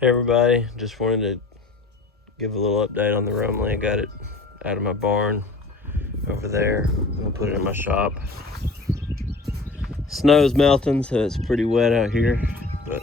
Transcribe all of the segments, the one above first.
Hey everybody, just wanted to give a little update on the Rumely. I got it out of my barn over there. I'm gonna put it in my shop. Snow's melting, so it's pretty wet out here. But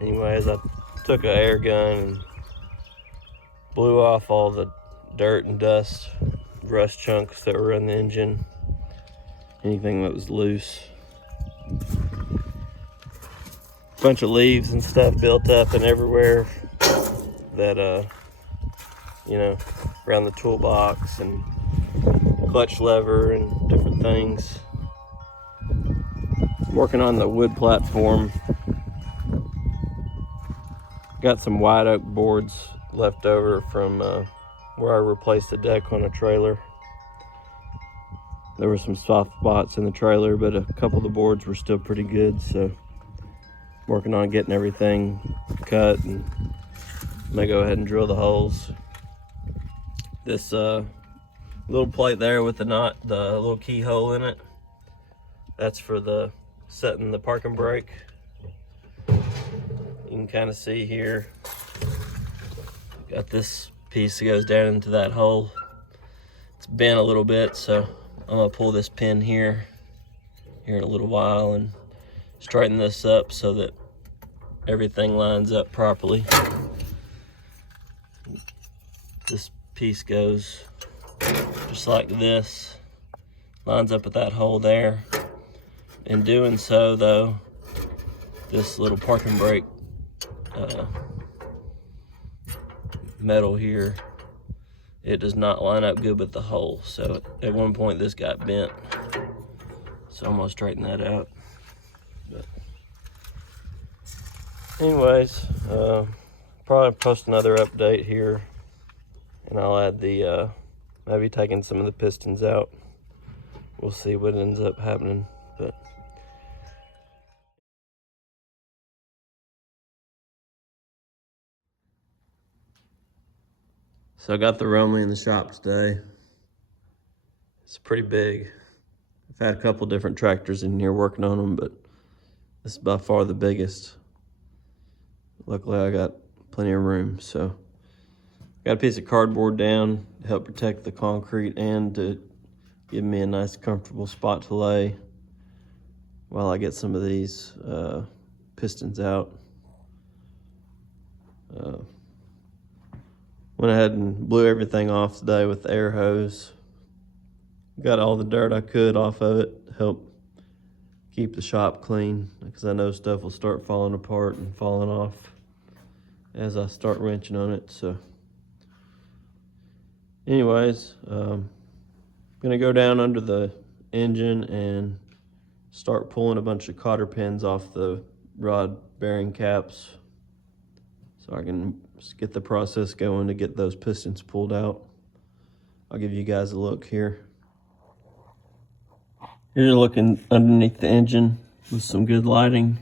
anyways, I took an air gun and blew off all the dirt and dust, rust chunks that were in the engine, anything that was loose. Bunch of leaves and stuff built up and everywhere that around the toolbox and clutch lever and different things. Working on the wood platform. Got some white oak boards left over from where I replaced the deck on a trailer. There were some soft spots in the trailer, but a couple of the boards were still pretty good, so working on getting everything cut, and I'm gonna go ahead and drill the holes. This little plate there with the little keyhole in it, that's for the setting the parking brake. You can kind of see here, got this piece that goes down into that hole. It's bent a little bit, so I'm gonna pull this pin here in a little while and straighten this up so that everything lines up properly. This piece goes just like this, lines up with that hole there. In doing so though, this little parking brake metal here, it does not line up good with the hole. So at one point this got bent, so I'm gonna straighten that out. But anyways, probably post another update here, and I'll add the maybe taking some of the pistons out. We'll see what ends up happening. But so I got the Rumely in the shop today. It's pretty big. I've had a couple different tractors in here working on them, but this is by far the biggest. Luckily I got plenty of room, so got a piece of cardboard down to help protect the concrete and to give me a nice comfortable spot to lay while I get some of these pistons out. Went ahead and blew everything off today with the air hose. Got all the dirt I could off of it to help keep the shop clean, because I know stuff will start falling apart and falling off as I start wrenching on it. So anyways, gonna go down under the engine and start pulling a bunch of cotter pins off the rod bearing caps so I can just get the process going to get those pistons pulled out. I'll give you guys a look here. Here you're looking underneath the engine with some good lighting.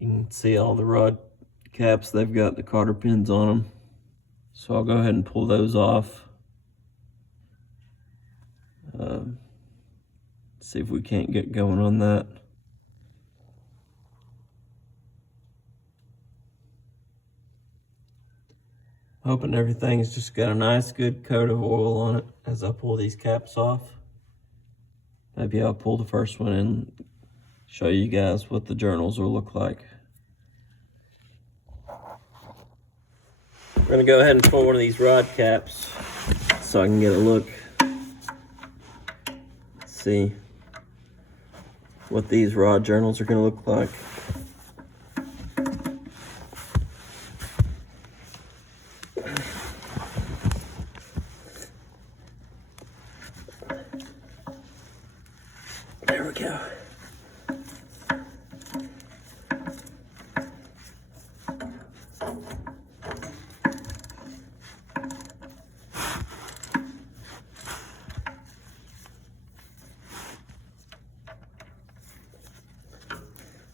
You can see all the rod caps, they've got the cotter pins on them. So I'll go ahead and pull those off. See if we can't get going on that. Hoping everything's just got a nice good coat of oil on it as I pull these caps off. Maybe I'll pull the first one and show you guys what the journals will look like. We're gonna go ahead and pull one of these rod caps so I can get a look. See what these rod journals are gonna look like. There we go.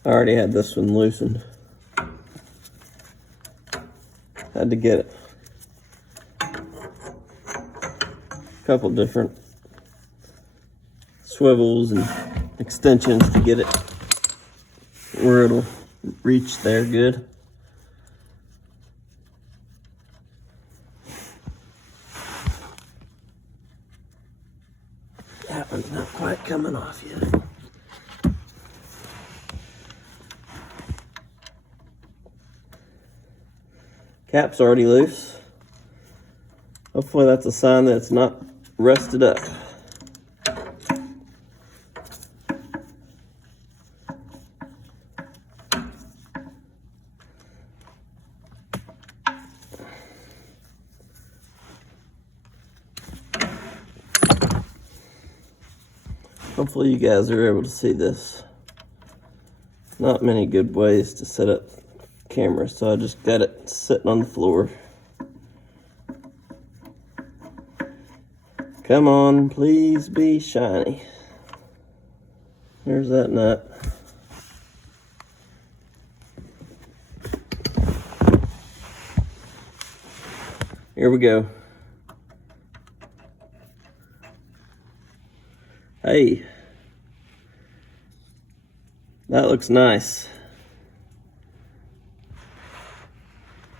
I already had this one loosened. Had to get it. A couple different swivels and extensions to get it where it'll reach there good. one's not quite coming off yet. Cap's already loose. Hopefully that's a sign that it's not rusted up. Hopefully you guys are able to see this. Not many good ways to set up camera, so I just got it sitting on the floor. Come on, please be shiny. There's that nut. Here we go. Hey, that looks nice.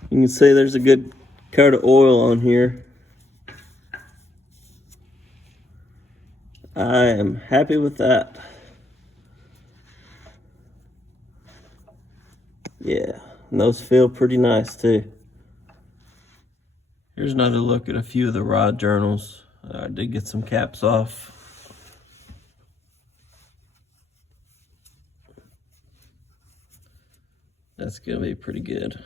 You can see there's a good coat of oil on here. I am happy with that. Yeah, and those feel pretty nice too. Here's another look at a few of the rod journals. I did get some caps off. That's gonna be pretty good.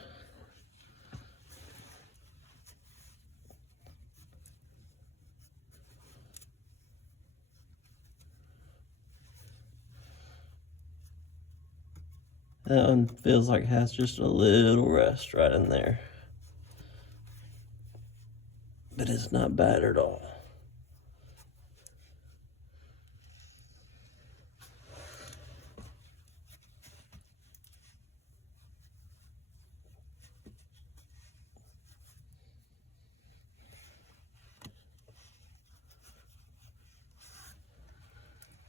That one feels like it has just a little rust right in there. But it's not bad at all.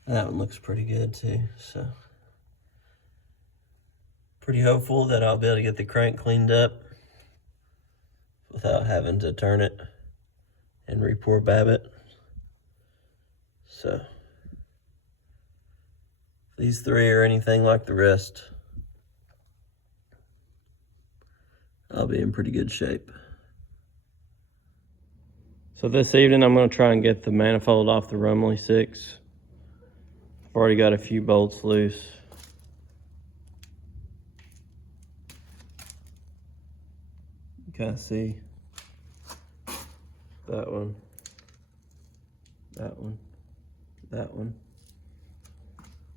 That one looks pretty good too, so. Pretty hopeful that I'll be able to get the crank cleaned up without having to turn it and re-pour Babbitt. So, if these three are anything like the rest, I'll be in pretty good shape. So this evening I'm going to try and get the manifold off the Rumely 6. I've already got a few bolts loose. You kind of see that one, that one, that one.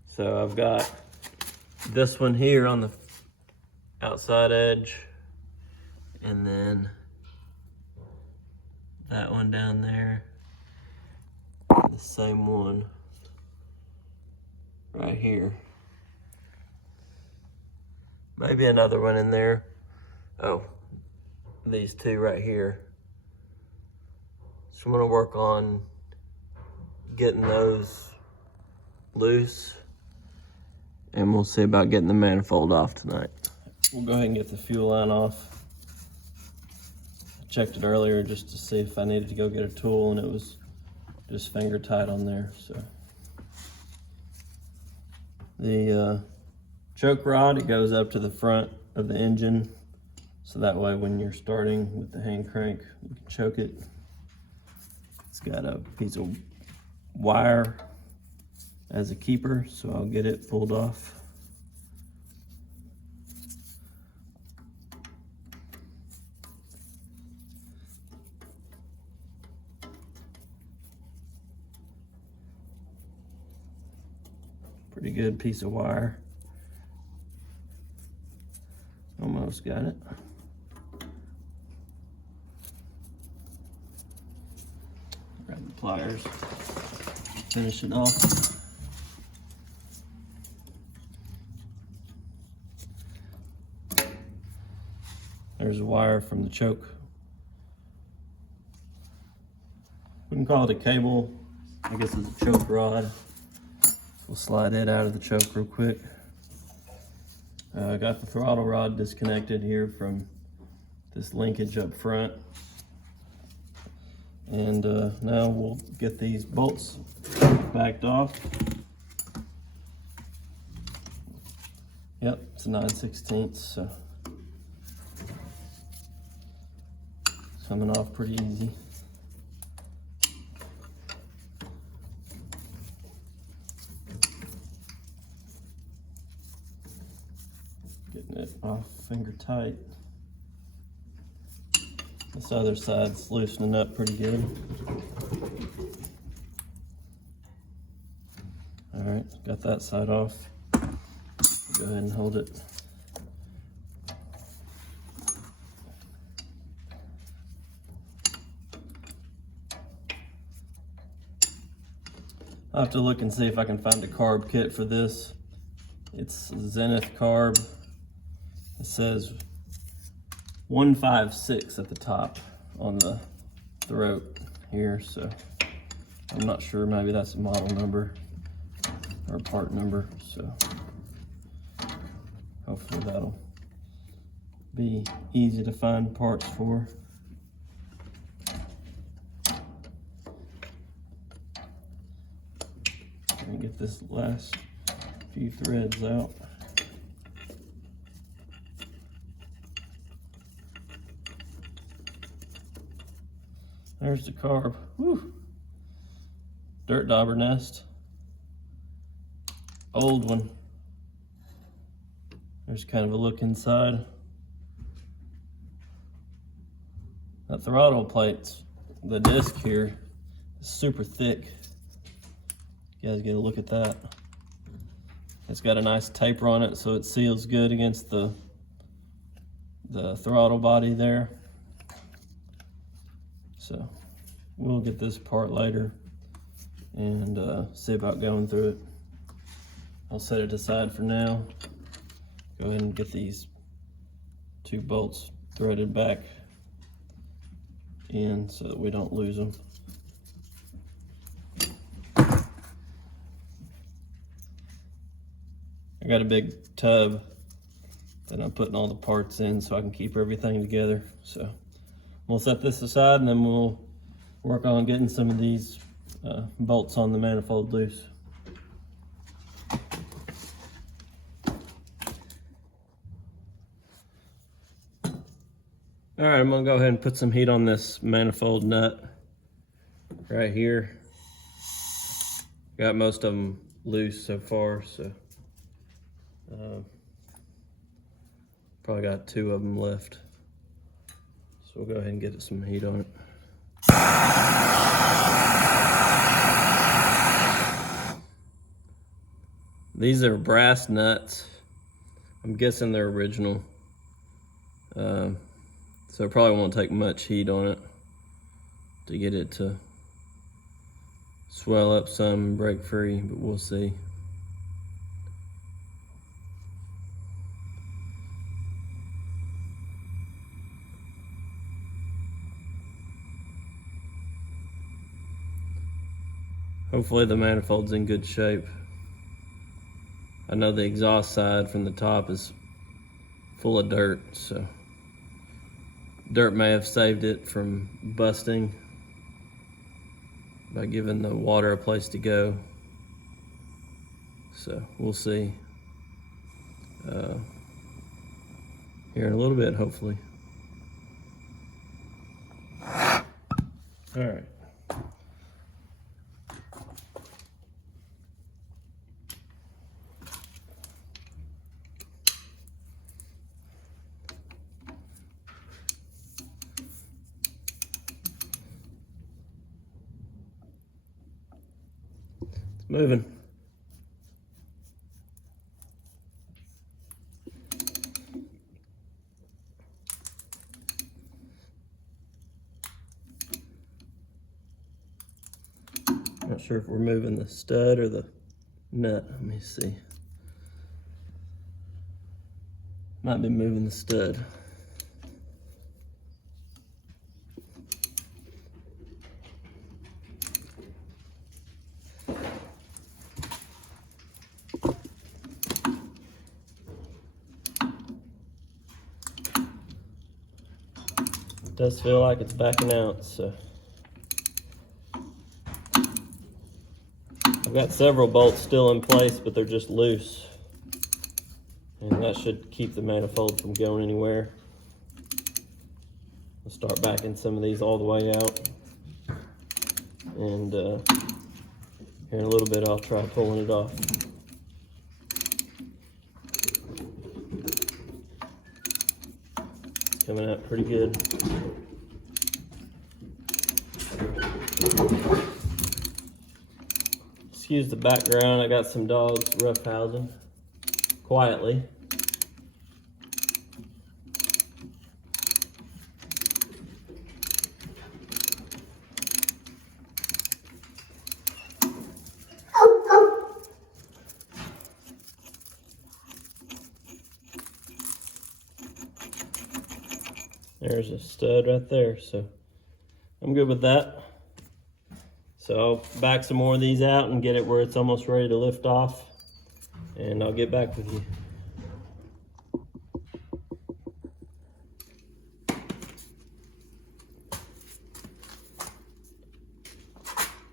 So I've got this one here on the outside edge, and then that one down there, the same one right here. Maybe another one in there. Oh, these two right here. So I'm gonna work on getting those loose, and we'll see about getting the manifold off tonight. We'll go ahead and get the fuel line off. I checked it earlier just to see if I needed to go get a tool, and it was just finger tight on there, so. The choke rod, it goes up to the front of the engine, so that way when you're starting with the hand crank, you can choke it. It's got a piece of wire as a keeper, so I'll get it pulled off. Pretty good piece of wire. Almost got it. Grab the pliers, finish it off. There's a wire from the choke. We can call it a cable. I guess it's a choke rod. We'll slide it out of the choke real quick. I got the throttle rod disconnected here from this linkage up front. And now we'll get these bolts backed off. Yep, it's a 9/16, so it's coming off pretty easy. Getting it off finger tight. This other side's loosening up pretty good. All right, got that side off. Go ahead and hold it. I'll have to look and see if I can find a carb kit for this. It's Zenith carb. It says 156 at the top on the throat here, so I'm not sure. Maybe that's a model number or a part number, so hopefully that'll be easy to find parts for. And get this last few threads out. There's the carb. Woo. Dirt dauber nest. Old one. There's kind of a look inside. That throttle plate's, the disc here, is super thick. You guys get a look at that. It's got a nice taper on it, so it seals good against the throttle body there. So we'll get this apart later and see about going through it. I'll set it aside for now. Go ahead and get these two bolts threaded back in so that we don't lose them. I got a big tub that I'm putting all the parts in so I can keep everything together. So we'll set this aside and then we'll work on getting some of these bolts on the manifold loose. All right, I'm gonna go ahead and put some heat on this manifold nut right here. Got most of them loose so far, so probably got 2 of them left. So we'll go ahead and get some heat on it. These are brass nuts. I'm guessing they're original. So it probably won't take much heat on it to get it to swell up some and break free, but we'll see. Hopefully the manifold's in good shape. I know the exhaust side from the top is full of dirt, so dirt may have saved it from busting by giving the water a place to go. So we'll see here in a little bit, hopefully. All right. Moving. Not sure if we're moving the stud or the nut. Let me see. Might be moving the stud. It does feel like it's backing out, so I I've got several bolts still in place, but they're just loose. And that should keep the manifold from going anywhere. I'll start backing some of these all the way out. And here in a little bit, I'll try pulling it off. It's coming out pretty good. Excuse the background, I got some dogs roughhousing quietly. There's a stud right there, so I'm good with that. So I'll back some more of these out and get it where it's almost ready to lift off, and I'll get back with you.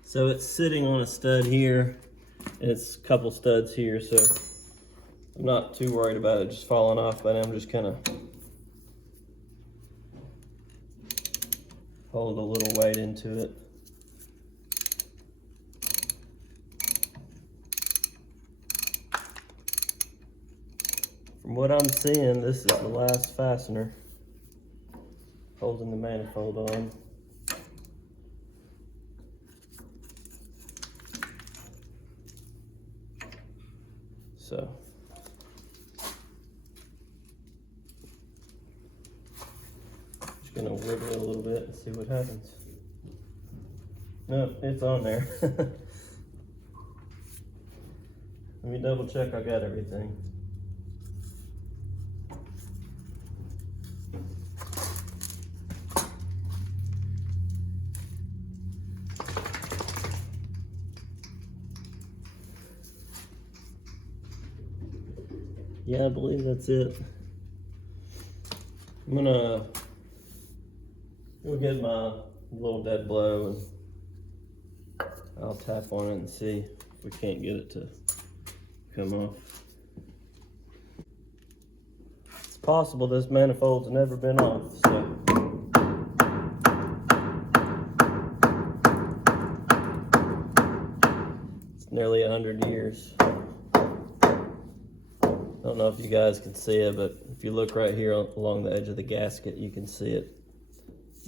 So it's sitting on a stud here, and it's a couple studs here, so I'm not too worried about it just falling off, but I'm just kind of hold a little weight into it. From what I'm seeing, this is the last fastener holding the manifold on. So just gonna wiggle it a little bit and see what happens. No, it's on there. Let me double check I got everything. Yeah, I believe that's it. I'm gonna go get my little dead blow and I'll tap on it and see if we can't get it to come off. It's possible this manifold's never been off, so. It's nearly 100 years. I don't know if you guys can see it, but if you look right here along the edge of the gasket, you can see it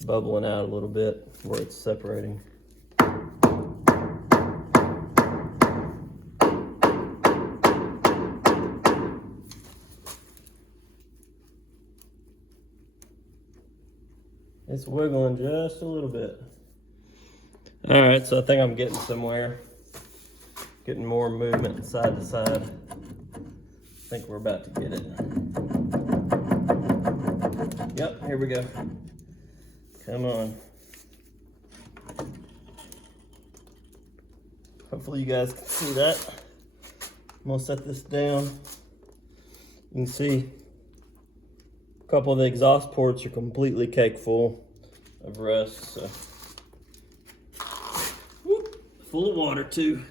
bubbling out a little bit where it's separating. It's wiggling just a little bit. All right, so I think I'm getting somewhere. Getting more movement side to side. I think we're about to get it. Yep, here we go. Come on. Hopefully you guys can see that. I'm gonna set this down. You can see a couple of the exhaust ports are completely cake full of rust, so. Whoop, full of water too.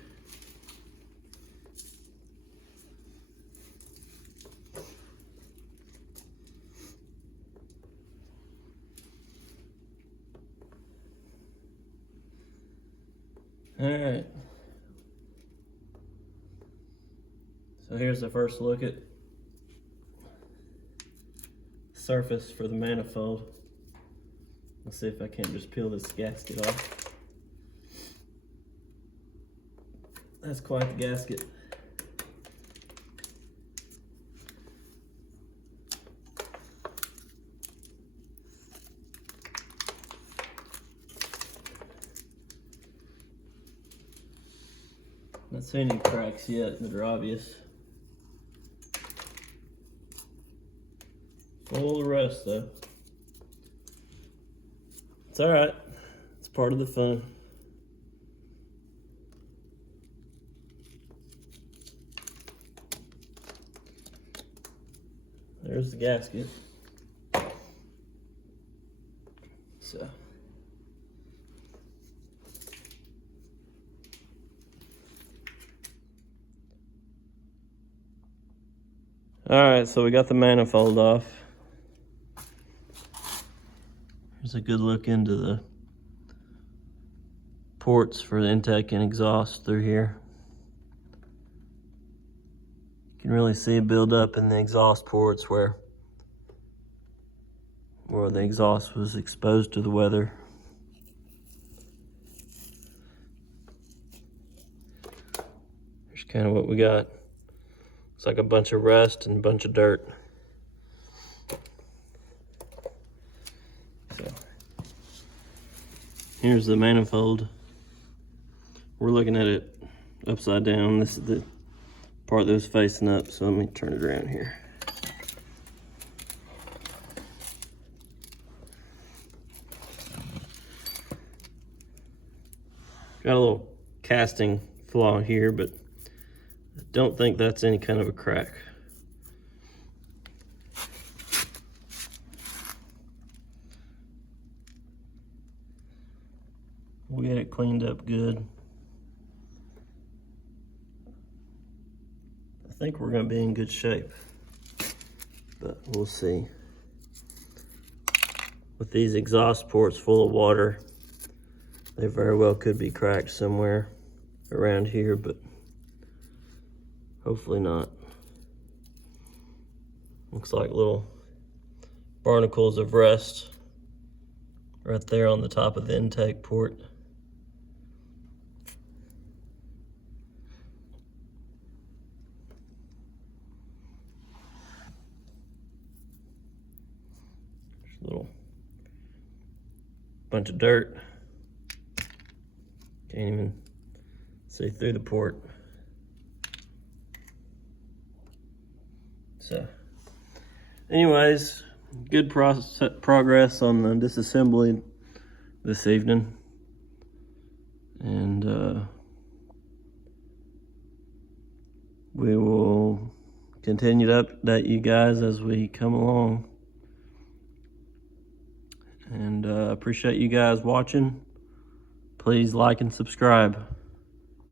All right, so here's the first look at surface for the manifold. Let's see if I can't just peel this gasket off. That's quite the gasket. Not seen any cracks yet that are obvious. Full of rust though. It's all right. It's part of the fun. There's the gasket. So. Alright, so we got the manifold off. Here's a good look into the ports for the intake and exhaust through here. You can really see a buildup in the exhaust ports where the exhaust was exposed to the weather. Here's kind of what we got. It's like a bunch of rust and a bunch of dirt. So here's the manifold. We're looking at it upside down. This is the part that was facing up, so let me turn it around here. Got a little casting flaw here, but I don't think that's any kind of a crack. We'll get it cleaned up good. I think we're going to be in good shape, but we'll see. With these exhaust ports full of water, they very well could be cracked somewhere around here, but hopefully not. Looks like little barnacles of rust right there on the top of the intake port. There's a little bunch of dirt. Can't even see through the port. So anyways, good progress on the disassembly this evening. And we will continue to update you guys as we come along. And appreciate you guys watching. Please like and subscribe.